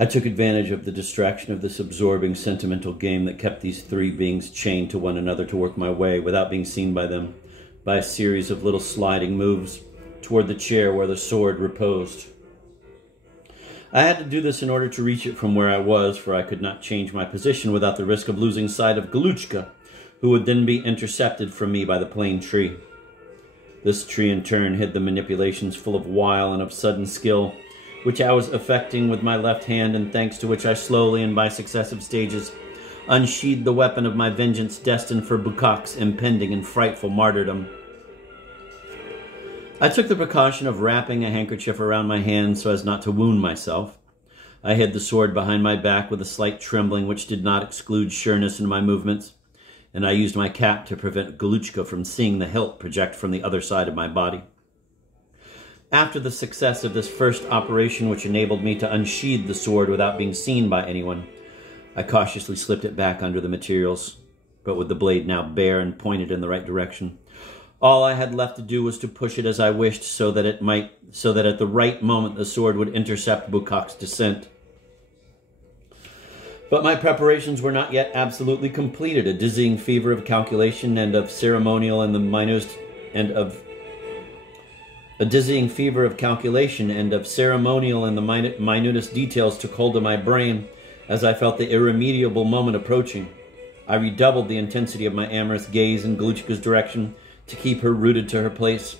I took advantage of the distraction of this absorbing sentimental game that kept these three beings chained to one another to work my way, without being seen by them, by a series of little sliding moves toward the chair where the sword reposed. I had to do this in order to reach it from where I was, for I could not change my position without the risk of losing sight of Galuchka, who would then be intercepted from me by the plane tree. This tree in turn hid the manipulations full of wile and of sudden skill, which I was effecting with my left hand, and thanks to which I slowly and by successive stages unsheathed the weapon of my vengeance, destined for Bukak's impending and frightful martyrdom. I took the precaution of wrapping a handkerchief around my hand so as not to wound myself. I hid the sword behind my back with a slight trembling which did not exclude sureness in my movements, and I used my cap to prevent Galuchka from seeing the hilt project from the other side of my body. After the success of this first operation, which enabled me to unsheathe the sword without being seen by anyone, I cautiously slipped it back under the materials, but with the blade now bare and pointed in the right direction. All I had left to do was to push it as I wished, so that at the right moment the sword would intercept Bukak's descent. But my preparations were not yet absolutely completed. A dizzying fever of calculation and of ceremonial and the minutest details took hold of my brain as I felt the irremediable moment approaching. I redoubled the intensity of my amorous gaze in Galuchka's direction to keep her rooted to her place.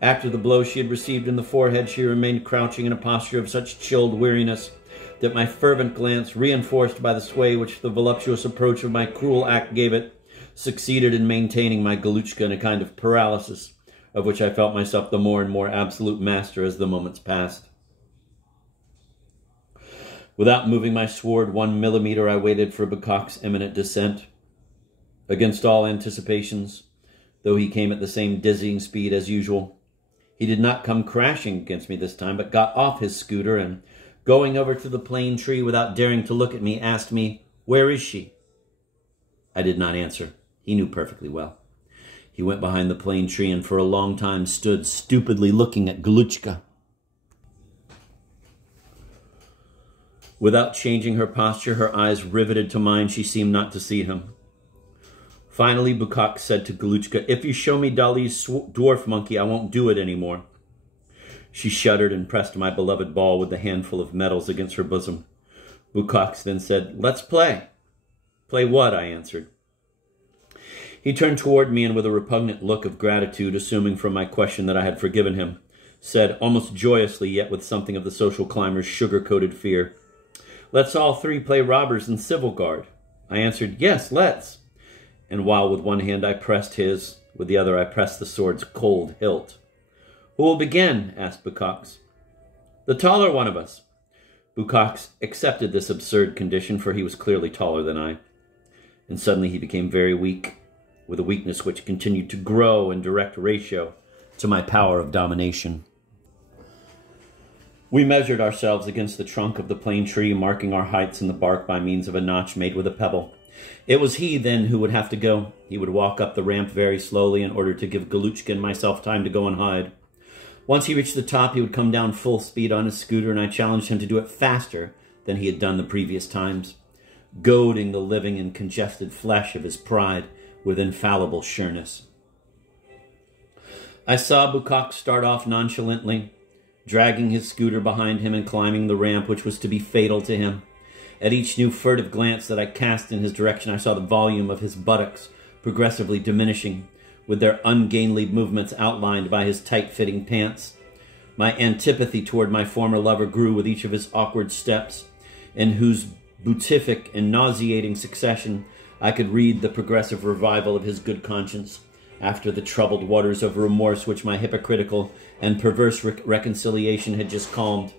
After the blow she had received in the forehead, she remained crouching in a posture of such chilled weariness that my fervent glance, reinforced by the sway which the voluptuous approach of my cruel act gave it, succeeded in maintaining my Galuchka in a kind of paralysis, of which I felt myself the more and more absolute master as the moments passed. Without moving my sword 1 millimeter, I waited for Bukak's imminent descent. Against all anticipations, though he came at the same dizzying speed as usual, he did not come crashing against me this time, but got off his scooter and, going over to the plane tree without daring to look at me, asked me, "Where is she?" I did not answer. He knew perfectly well. He went behind the plane tree and for a long time stood stupidly looking at Galuchka. Without changing her posture, her eyes riveted to mine, she seemed not to see him. Finally, Bukak said to Galuchka, "If you show me Dali's dwarf monkey, I won't do it anymore." She shuddered and pressed my beloved ball with the handful of medals against her bosom. Bukak then said, "Let's play." "Play what?" I answered. He turned toward me and with a repugnant look of gratitude, assuming from my question that I had forgiven him, said, almost joyously, yet with something of the social climber's sugar-coated fear, "Let's all three play robbers and civil guard." I answered, "Yes, let's." And while with one hand I pressed his, with the other I pressed the sword's cold hilt. "Who will begin?" asked Bukak. "The taller one of us." Bukak accepted this absurd condition, for he was clearly taller than I. And suddenly he became very weak, with a weakness which continued to grow in direct ratio to my power of domination. We measured ourselves against the trunk of the plane tree, marking our heights in the bark by means of a notch made with a pebble. It was he, then, who would have to go. He would walk up the ramp very slowly in order to give Galuchka and myself time to go and hide. Once he reached the top, he would come down full speed on his scooter, and I challenged him to do it faster than he had done the previous times, goading the living and congested flesh of his pride with infallible sureness. I saw Bukak start off nonchalantly, dragging his scooter behind him and climbing the ramp which was to be fatal to him. At each new furtive glance that I cast in his direction, I saw the volume of his buttocks progressively diminishing, with their ungainly movements outlined by his tight-fitting pants. My antipathy toward my former lover grew with each of his awkward steps, in whose beatific and nauseating succession I could read the progressive revival of his good conscience, after the troubled waters of remorse which my hypocritical and perverse reconciliation had just calmed.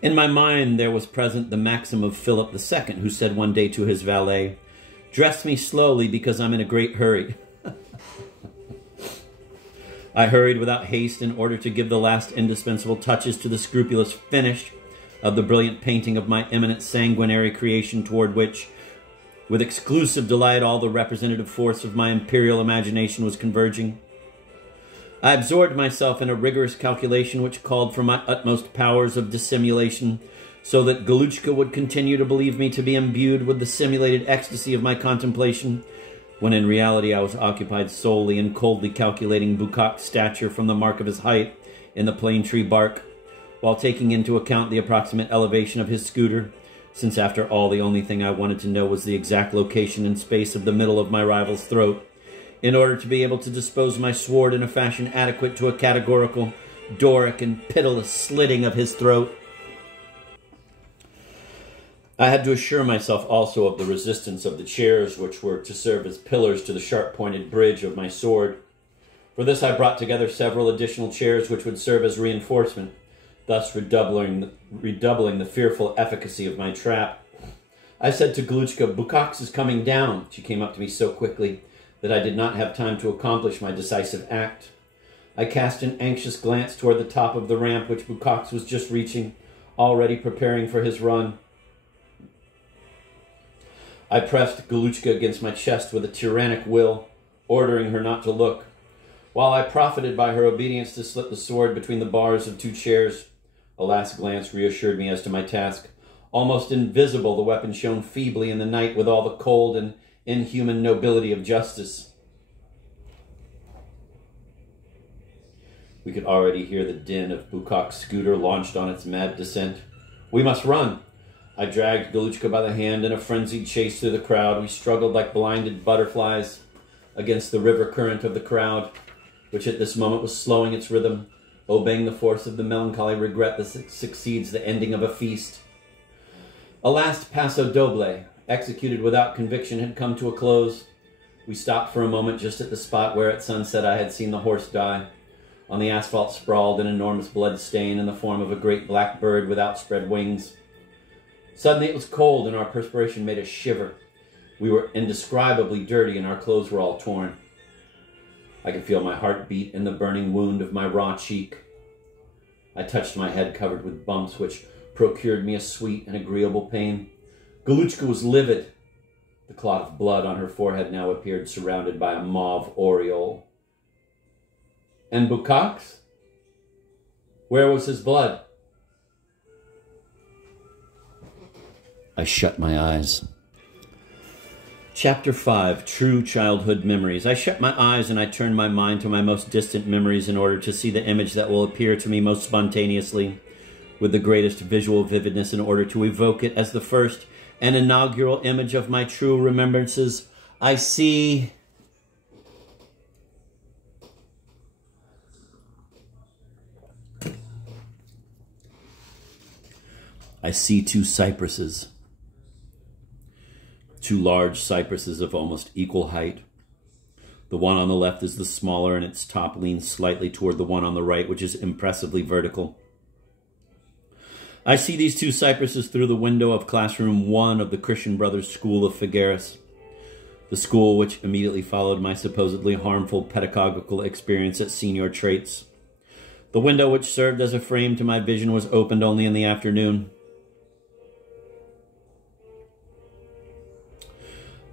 In my mind there was present the maxim of Philip II, who said one day to his valet, "Dress me slowly because I'm in a great hurry." I hurried without haste in order to give the last indispensable touches to the scrupulous finish of the brilliant painting of my eminent sanguinary creation, toward which, with exclusive delight, all the representative force of my imperial imagination was converging. I absorbed myself in a rigorous calculation which called for my utmost powers of dissimulation, so that Galuchka would continue to believe me to be imbued with the simulated ecstasy of my contemplation, when in reality I was occupied solely in coldly calculating Bukak's stature from the mark of his height in the plane tree bark, while taking into account the approximate elevation of his scooter, since after all the only thing I wanted to know was the exact location in space of the middle of my rival's throat, in order to be able to dispose my sword in a fashion adequate to a categorical, Doric, and pitiless slitting of his throat. I had to assure myself also of the resistance of the chairs which were to serve as pillars to the sharp-pointed bridge of my sword. For this I brought together several additional chairs which would serve as reinforcement, thus redoubling the fearful efficacy of my trap. I said to Galuchka, "Bukak's is coming down." She came up to me so quickly that I did not have time to accomplish my decisive act. I cast an anxious glance toward the top of the ramp which Bukak's was just reaching, already preparing for his run. I pressed Galuchka against my chest with a tyrannic will, ordering her not to look, while I profited by her obedience to slip the sword between the bars of two chairs. A last glance reassured me as to my task. Almost invisible, the weapon shone feebly in the night with all the cold and inhuman nobility of justice. We could already hear the din of Bukak's scooter launched on its mad descent. "We must run!" I dragged Galuchka by the hand in a frenzied chase through the crowd. We struggled like blinded butterflies against the river current of the crowd, which at this moment was slowing its rhythm, obeying the force of the melancholy regret that succeeds the ending of a feast. A last paso doble, executed without conviction, had come to a close. We stopped for a moment just at the spot where at sunset I had seen the horse die. On the asphalt sprawled an enormous blood stain in the form of a great black bird with outspread wings. Suddenly it was cold and our perspiration made us shiver. We were indescribably dirty and our clothes were all torn. I could feel my heart beat in the burning wound of my raw cheek. I touched my head covered with bumps which procured me a sweet and agreeable pain. Galuchka was livid. The clot of blood on her forehead now appeared surrounded by a mauve aureole. And Bukak's? Where was his blood? I shut my eyes. Chapter 5, True Childhood Memories. I shut my eyes and I turned my mind to my most distant memories in order to see the image that will appear to me most spontaneously, with the greatest visual vividness, in order to evoke it as the first and inaugural image of my true remembrances. I see two cypresses. Two large cypresses of almost equal height. The one on the left is the smaller, and its top leans slightly toward the one on the right, which is impressively vertical. I see these two cypresses through the window of classroom 1 of the Christian Brothers School of Figueres, the school which immediately followed my supposedly harmful pedagogical experience at Senior Traits. The window which served as a frame to my vision was opened only in the afternoon.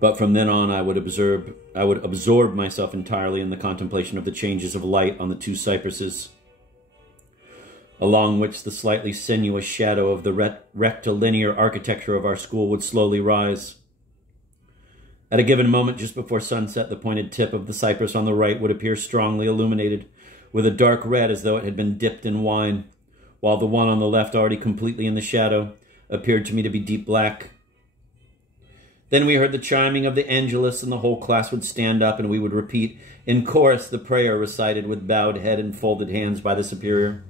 But from then on, I would absorb myself entirely in the contemplation of the changes of light on the two cypresses, along which the slightly sinuous shadow of the rectilinear architecture of our school would slowly rise. At a given moment, just before sunset, the pointed tip of the cypress on the right would appear strongly illuminated with a dark red as though it had been dipped in wine, while the one on the left, already completely in the shadow, appeared to me to be deep black. Then we heard the chiming of the Angelus, and the whole class would stand up, and we would repeat in chorus the prayer recited with bowed head and folded hands by the superior.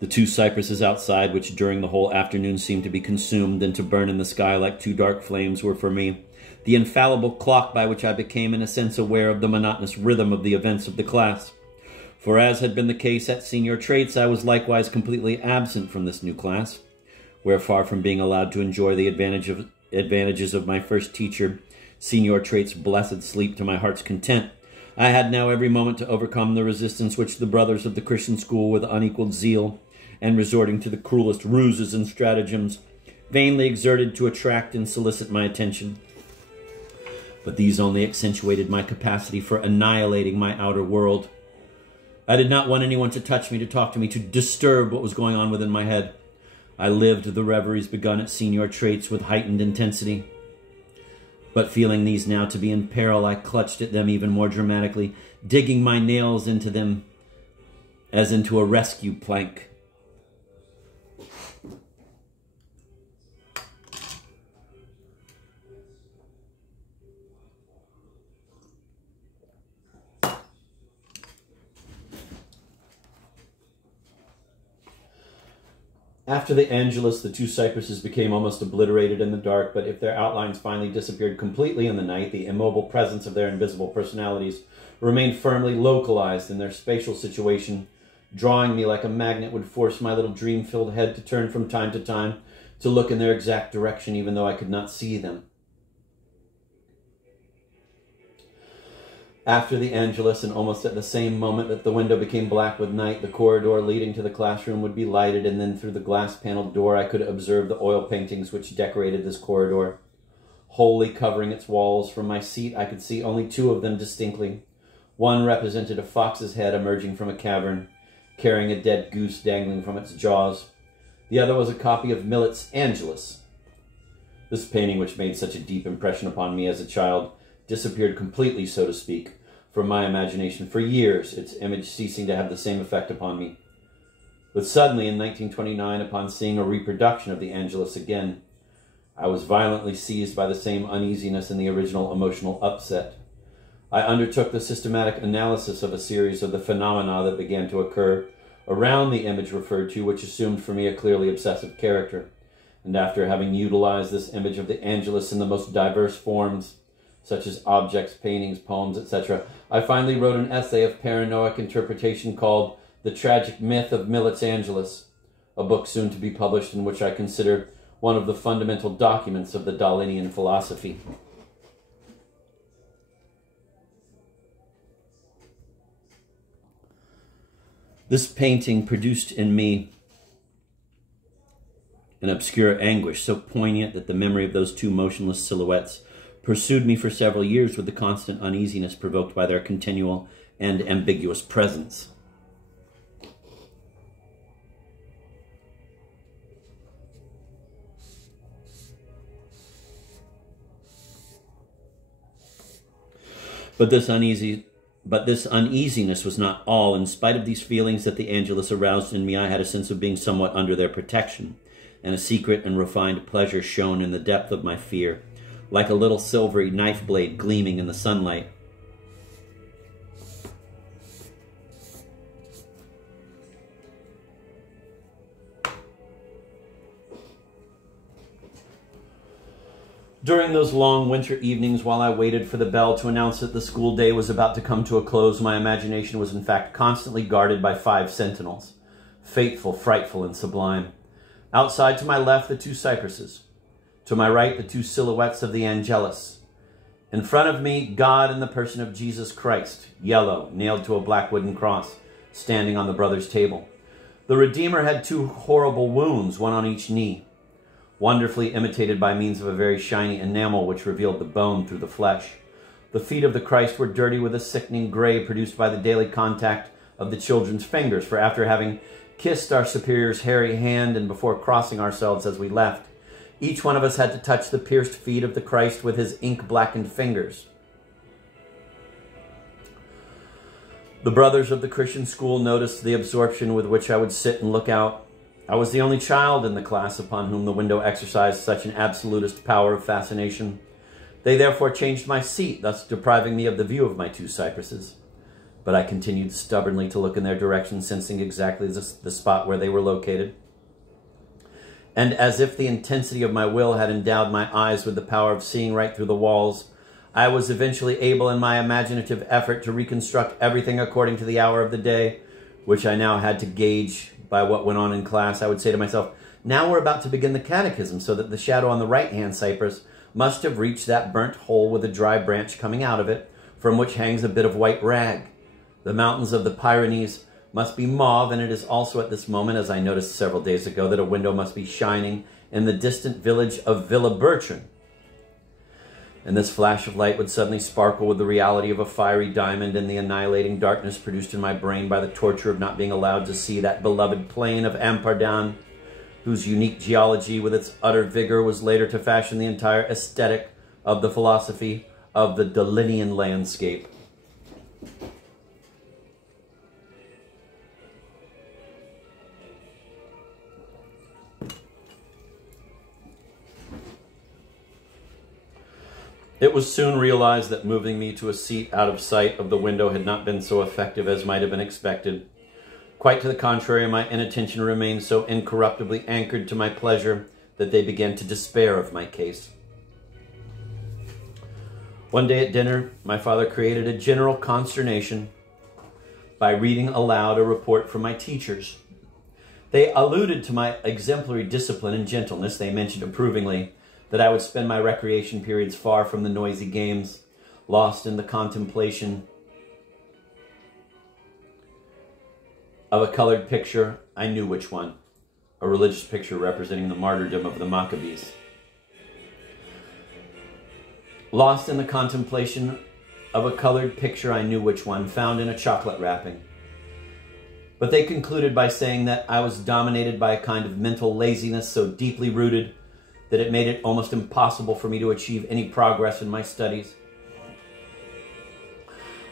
The two cypresses outside, which during the whole afternoon seemed to be consumed and to burn in the sky like two dark flames, were for me the infallible clock by which I became in a sense aware of the monotonous rhythm of the events of the class. For as had been the case at Senior Traits, I was likewise completely absent from this new class, where far from being allowed to enjoy the advantages of my first teacher, Senior Traits' blessed sleep to my heart's content, I had now every moment to overcome the resistance which the brothers of the Christian school, with unequaled zeal, and resorting to the cruelest ruses and stratagems, vainly exerted to attract and solicit my attention. But these only accentuated my capacity for annihilating my outer world. I did not want anyone to touch me, to talk to me, to disturb what was going on within my head. I lived the reveries begun at senior traits with heightened intensity. But feeling these now to be in peril, I clutched at them even more dramatically, digging my nails into them as into a rescue plank. After the Angelus, the two cypresses became almost obliterated in the dark, but if their outlines finally disappeared completely in the night, the immobile presence of their invisible personalities remained firmly localized in their spatial situation, drawing me like a magnet would force my little dream-filled head to turn from time to time to look in their exact direction, even though I could not see them. After the Angelus, and almost at the same moment that the window became black with night, the corridor leading to the classroom would be lighted, and then through the glass-paneled door I could observe the oil paintings which decorated this corridor. Wholly covering its walls, from my seat I could see only two of them distinctly. One represented a fox's head emerging from a cavern, carrying a dead goose dangling from its jaws. The other was a copy of Millet's Angelus. This painting, which made such a deep impression upon me as a child, disappeared completely, so to speak, from my imagination for years, its image ceasing to have the same effect upon me. But suddenly, in 1929, upon seeing a reproduction of the Angelus again, I was violently seized by the same uneasiness in the original emotional upset. I undertook the systematic analysis of a series of the phenomena that began to occur around the image referred to, which assumed for me a clearly obsessive character. And after having utilized this image of the Angelus in the most diverse forms, such as objects, paintings, poems, etc., I finally wrote an essay of paranoid interpretation called The Tragic Myth of Millet's Angelus, a book soon to be published in which I consider one of the fundamental documents of the Dalinian philosophy. This painting produced in me an obscure anguish so poignant that the memory of those two motionless silhouettes pursued me for several years with the constant uneasiness provoked by their continual and ambiguous presence. But this uneasiness was not all. In spite of these feelings that the Angelus aroused in me, I had a sense of being somewhat under their protection, and a secret and refined pleasure shone in the depth of my fear, like a little silvery knife blade gleaming in the sunlight. During those long winter evenings, while I waited for the bell to announce that the school day was about to come to a close, my imagination was in fact constantly guarded by 5 sentinels, fateful, frightful, and sublime. Outside to my left, the 2 cypresses. To my right, the 2 silhouettes of the Angelus. In front of me, God in the person of Jesus Christ, yellow, nailed to a black wooden cross, standing on the brothers' table. The Redeemer had 2 horrible wounds, one on each knee, wonderfully imitated by means of a very shiny enamel which revealed the bone through the flesh. The feet of the Christ were dirty with a sickening gray produced by the daily contact of the children's fingers, for after having kissed our superior's hairy hand and before crossing ourselves as we left, each one of us had to touch the pierced feet of the Christ with his ink-blackened fingers. The brothers of the Christian school noticed the absorption with which I would sit and look out. I was the only child in the class upon whom the window exercised such an absolutist power of fascination. They therefore changed my seat, thus depriving me of the view of my 2 cypresses. But I continued stubbornly to look in their direction, sensing exactly the spot where they were located. And as if the intensity of my will had endowed my eyes with the power of seeing right through the walls, I was eventually able in my imaginative effort to reconstruct everything according to the hour of the day, which I now had to gauge by what went on in class. I would say to myself, now we're about to begin the catechism, so that the shadow on the right-hand cypress must have reached that burnt hole with a dry branch coming out of it, from which hangs a bit of white rag. The mountains of the Pyrenees must be mauve, and it is also at this moment, as I noticed several days ago, that a window must be shining in the distant village of Villa Bertrand. and this flash of light would suddenly sparkle with the reality of a fiery diamond and the annihilating darkness produced in my brain by the torture of not being allowed to see that beloved plain of Ampardan, whose unique geology with its utter vigor was later to fashion the entire aesthetic of the philosophy of the Dalinian landscape. It was soon realized that moving me to a seat out of sight of the window had not been so effective as might have been expected. Quite to the contrary, my inattention remained so incorruptibly anchored to my pleasure that they began to despair of my case. One day at dinner, my father created a general consternation by reading aloud a report from my teachers. They alluded to my exemplary discipline and gentleness. They mentioned approvingly that I would spend my recreation periods far from the noisy games, lost in the contemplation of a colored picture. I knew which one, a religious picture representing the martyrdom of the Maccabees. Lost in the contemplation of a colored picture, I knew which one, found in a chocolate wrapping. But they concluded by saying that I was dominated by a kind of mental laziness so deeply rooted that it made it almost impossible for me to achieve any progress in my studies.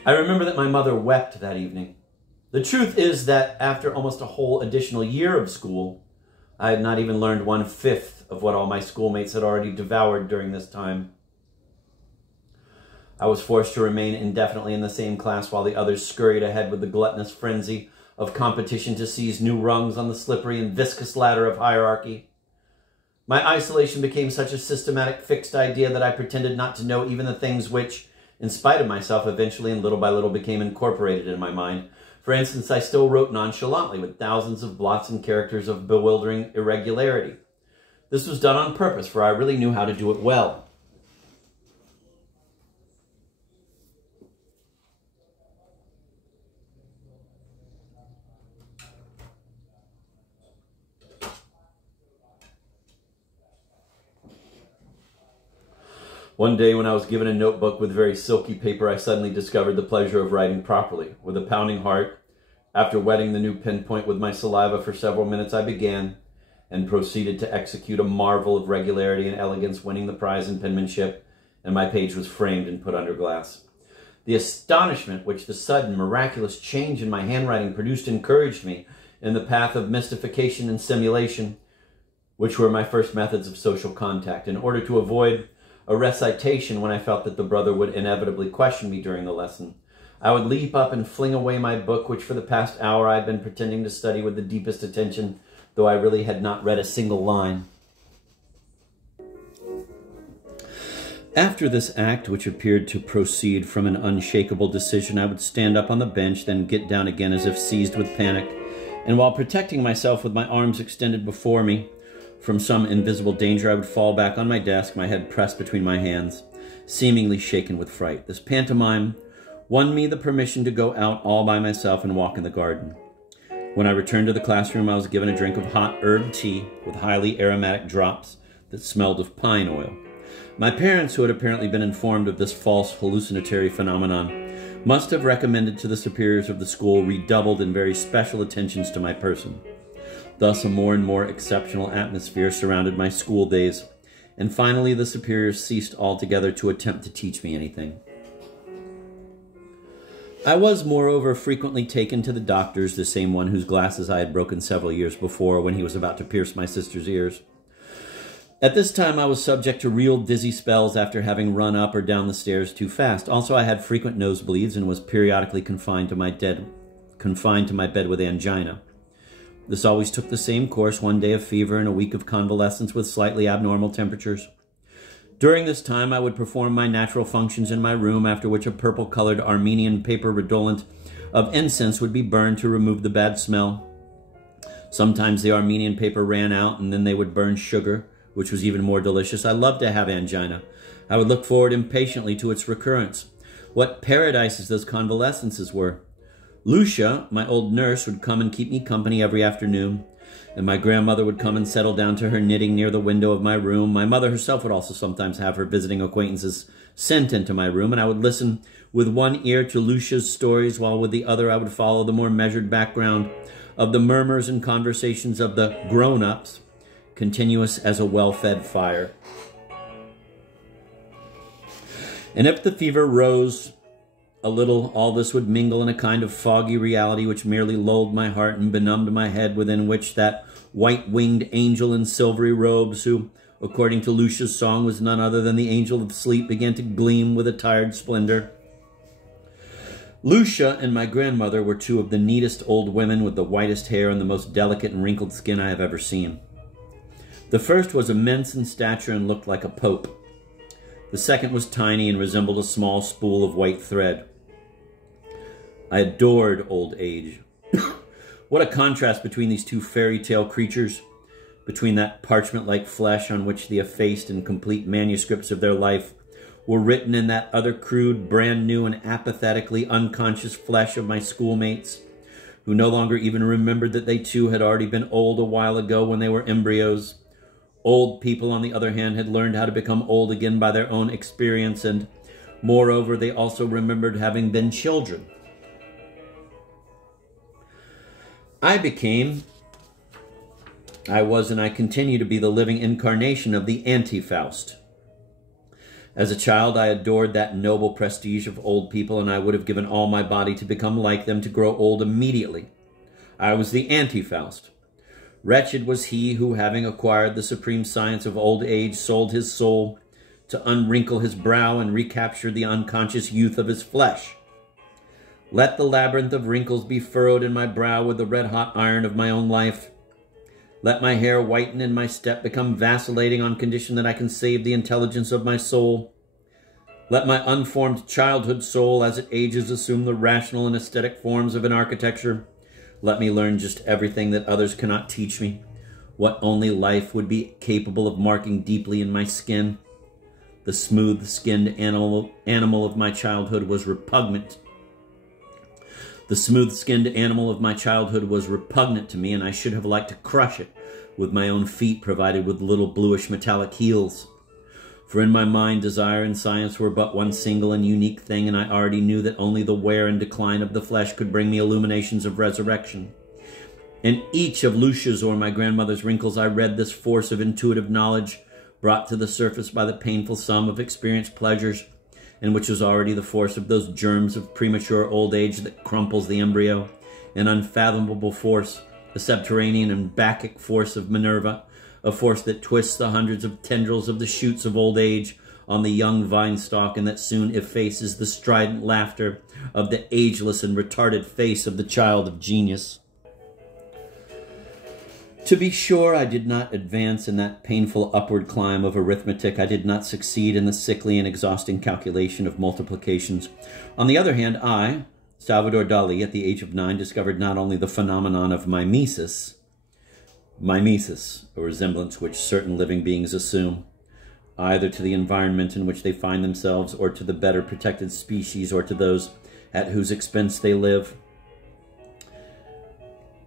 I remember that my mother wept that evening. The truth is that after almost a whole additional year of school, I had not even learned 1/5 of what all my schoolmates had already devoured during this time. I was forced to remain indefinitely in the same class while the others scurried ahead with the gluttonous frenzy of competition to seize new rungs on the slippery and viscous ladder of hierarchy. My isolation became such a systematic, fixed idea that I pretended not to know even the things which, in spite of myself, eventually and little by little became incorporated in my mind. For instance, I still wrote nonchalantly with thousands of blots and characters of bewildering irregularity. This was done on purpose, for I really knew how to do it well. One day when I was given a notebook with very silky paper, I suddenly discovered the pleasure of writing properly. With a pounding heart, after wetting the new pen point with my saliva for several minutes, I began and proceeded to execute a marvel of regularity and elegance, winning the prize in penmanship, and my page was framed and put under glass. The astonishment which the sudden, miraculous change in my handwriting produced encouraged me in the path of mystification and simulation, which were my first methods of social contact. In order to avoid a recitation when I felt that the brother would inevitably question me during the lesson, I would leap up and fling away my book, which for the past hour I had been pretending to study with the deepest attention, though I really had not read a single line. After this act, which appeared to proceed from an unshakable decision, I would stand up on the bench, then get down again as if seized with panic, and while protecting myself with my arms extended before me from some invisible danger, I would fall back on my desk, my head pressed between my hands, seemingly shaken with fright. This pantomime won me the permission to go out all by myself and walk in the garden. When I returned to the classroom, I was given a drink of hot herb tea with highly aromatic drops that smelled of pine oil. My parents, who had apparently been informed of this false hallucinatory phenomenon, must have recommended to the superiors of the school redoubled and very special attentions to my person. Thus, a more and more exceptional atmosphere surrounded my school days, and finally the superiors ceased altogether to attempt to teach me anything. I was, moreover, frequently taken to the doctor's, the same one whose glasses I had broken several years before when he was about to pierce my sister's ears. At this time, I was subject to real dizzy spells after having run up or down the stairs too fast. Also, I had frequent nosebleeds and was periodically confined to my bed with angina. This always took the same course: one day of fever and a week of convalescence with slightly abnormal temperatures. During this time, I would perform my natural functions in my room, after which a purple-colored Armenian paper redolent of incense would be burned to remove the bad smell. Sometimes the Armenian paper ran out, and then they would burn sugar, which was even more delicious. I loved to have angina. I would look forward impatiently to its recurrence. What paradises those convalescences were! Lucia, my old nurse, would come and keep me company every afternoon, and my grandmother would come and settle down to her knitting near the window of my room. My mother herself would also sometimes have her visiting acquaintances sent into my room, and I would listen with one ear to Lucia's stories, while with the other I would follow the more measured background of the murmurs and conversations of the grown-ups, continuous as a well-fed fire. And if the fever rose a little, all this would mingle in a kind of foggy reality which merely lulled my heart and benumbed my head, within which that white-winged angel in silvery robes, who, according to Lucia's song, was none other than the angel of sleep, began to gleam with a tired splendor. Lucia and my grandmother were two of the neatest old women with the whitest hair and the most delicate and wrinkled skin I have ever seen. The first was immense in stature and looked like a pope. The second was tiny and resembled a small spool of white thread. I adored old age. What a contrast between these two fairy tale creatures, between that parchment-like flesh on which the effaced and complete manuscripts of their life were written, and that other crude, brand new, and apathetically unconscious flesh of my schoolmates, who no longer even remembered that they too had already been old a while ago when they were embryos. Old people, on the other hand, had learned how to become old again by their own experience, and moreover, they also remembered having been children. I was and I continue to be the living incarnation of the anti-Faust. As a child, I adored that noble prestige of old people, and I would have given all my body to become like them, to grow old immediately. I was the anti-Faust. Wretched was he who, having acquired the supreme science of old age, sold his soul to unwrinkle his brow and recapture the unconscious youth of his flesh. Let the labyrinth of wrinkles be furrowed in my brow with the red-hot iron of my own life. Let my hair whiten and my step become vacillating on condition that I can save the intelligence of my soul. Let my unformed childhood soul, as it ages, assume the rational and aesthetic forms of an architecture. Let me learn just everything that others cannot teach me, what only life would be capable of marking deeply in my skin. The smooth-skinned animal of my childhood was repugnant. The smooth-skinned animal of my childhood was repugnant to me, and I should have liked to crush it with my own feet provided with little bluish metallic heels. For in my mind, desire and science were but one single and unique thing, and I already knew that only the wear and decline of the flesh could bring me illuminations of resurrection. In each of Lucia's or my grandmother's wrinkles, I read this force of intuitive knowledge brought to the surface by the painful sum of experienced pleasures, and which was already the force of those germs of premature old age that crumples the embryo, an unfathomable force, a subterranean and Bacchic force of Minerva, a force that twists the hundreds of tendrils of the shoots of old age on the young vine stalk, and that soon effaces the strident laughter of the ageless and retarded face of the child of genius. To be sure, I did not advance in that painful upward climb of arithmetic. I did not succeed in the sickly and exhausting calculation of multiplications. On the other hand, I, Salvador Dali, at the age of 9, discovered not only the phenomenon of mimesis, a resemblance which certain living beings assume, either to the environment in which they find themselves, or to the better protected species, or to those at whose expense they live,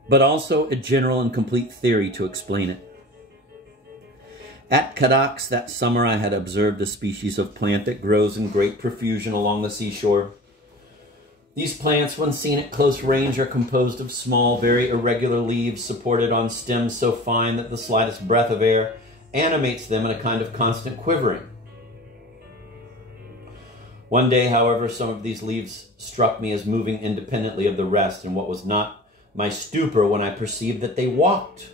but also a general and complete theory to explain it. At Cadaqués that summer, I had observed a species of plant that grows in great profusion along the seashore. These plants, when seen at close range, are composed of small, very irregular leaves supported on stems so fine that the slightest breath of air animates them in a kind of constant quivering. One day, however, some of these leaves struck me as moving independently of the rest, and what was not my stupor when I perceived that they walked.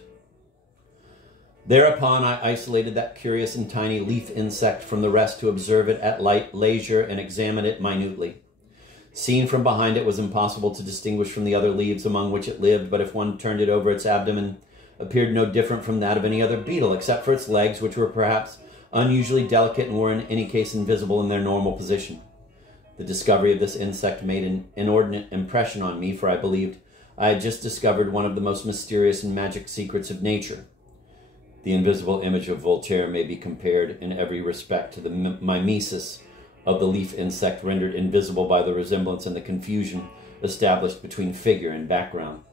Thereupon I isolated that curious and tiny leaf insect from the rest to observe it at leisure and examine it minutely. Seen from behind, it was impossible to distinguish from the other leaves among which it lived, but if one turned it over, its abdomen appeared no different from that of any other beetle, except for its legs, which were perhaps unusually delicate and were in any case invisible in their normal position. The discovery of this insect made an inordinate impression on me, for I believed I had just discovered one of the most mysterious and magic secrets of nature. The invisible image of Voltaire may be compared in every respect to the mimesis of the leaf insect, rendered invisible by the resemblance and the confusion established between figure and background.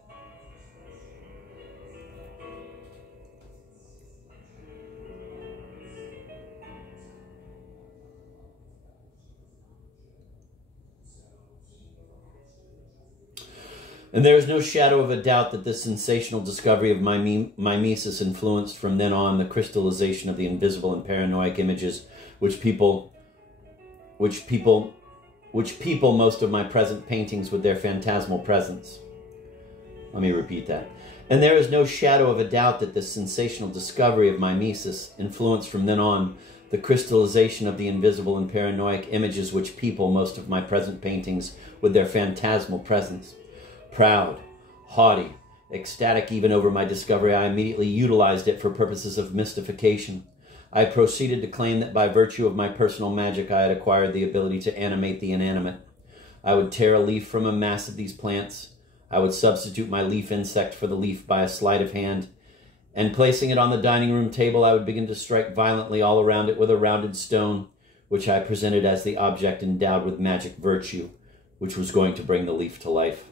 And there is no shadow of a doubt that this sensational discovery of mimesis influenced from then on the crystallization of the invisible and paranoid images which people most of my present paintings with their phantasmal presence. Let me repeat that. And there is no shadow of a doubt that this sensational discovery of mimesis influenced from then on the crystallization of the invisible and paranoid images which people most of my present paintings with their phantasmal presence. Proud, haughty, ecstatic even over my discovery, I immediately utilized it for purposes of mystification. I proceeded to claim that by virtue of my personal magic I had acquired the ability to animate the inanimate. I would tear a leaf from a mass of these plants. I would substitute my leaf insect for the leaf by a sleight of hand, and placing it on the dining room table, I would begin to strike violently all around it with a rounded stone, which I presented as the object endowed with magic virtue, which was going to bring the leaf to life.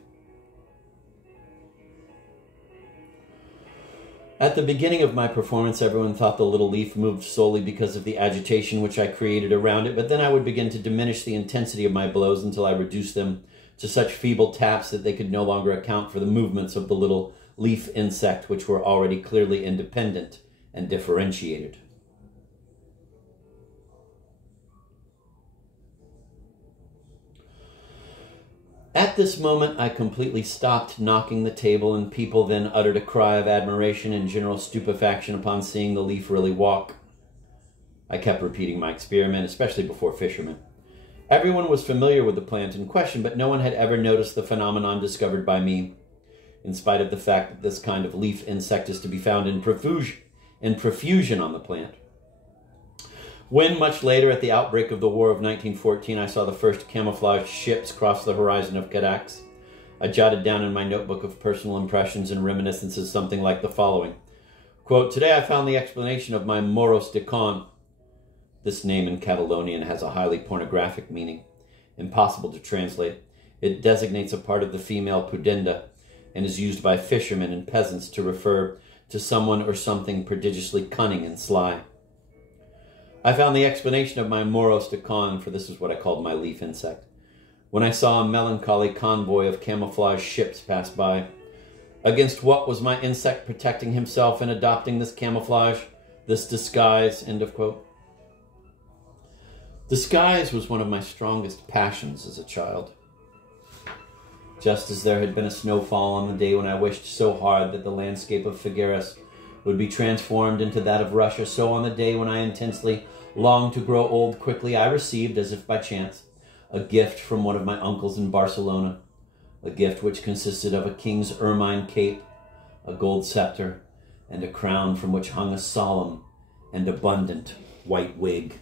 At the beginning of my performance, everyone thought the little leaf moved solely because of the agitation which I created around it, but then I would begin to diminish the intensity of my blows until I reduced them to such feeble taps that they could no longer account for the movements of the little leaf insect, which were already clearly independent and differentiated. At this moment, I completely stopped knocking the table, and people then uttered a cry of admiration and general stupefaction upon seeing the leaf really walk. I kept repeating my experiment, especially before fishermen. Everyone was familiar with the plant in question, but no one had ever noticed the phenomenon discovered by me, in spite of the fact that this kind of leaf insect is to be found in profusion on the plant. When, much later, at the outbreak of the War of 1914, I saw the first camouflaged ships cross the horizon of Cadaqués, I jotted down in my notebook of personal impressions and reminiscences something like the following. Quote, "Today I found the explanation of my moros de con." This name in Catalonian has a highly pornographic meaning, impossible to translate. It designates a part of the female pudenda and is used by fishermen and peasants to refer to someone or something prodigiously cunning and sly. I found the explanation of my moros de con, for this is what I called my leaf insect, when I saw a melancholy convoy of camouflaged ships pass by. Against what was my insect protecting himself in adopting this camouflage, this disguise, end of quote. Disguise was one of my strongest passions as a child. Just as there had been a snowfall on the day when I wished so hard that the landscape of Figueres would be transformed into that of Russia, so on the day when I intensely longed to grow old quickly, I received, as if by chance, a gift from one of my uncles in Barcelona, a gift which consisted of a king's ermine cape, a gold scepter, and a crown from which hung a solemn and abundant white wig.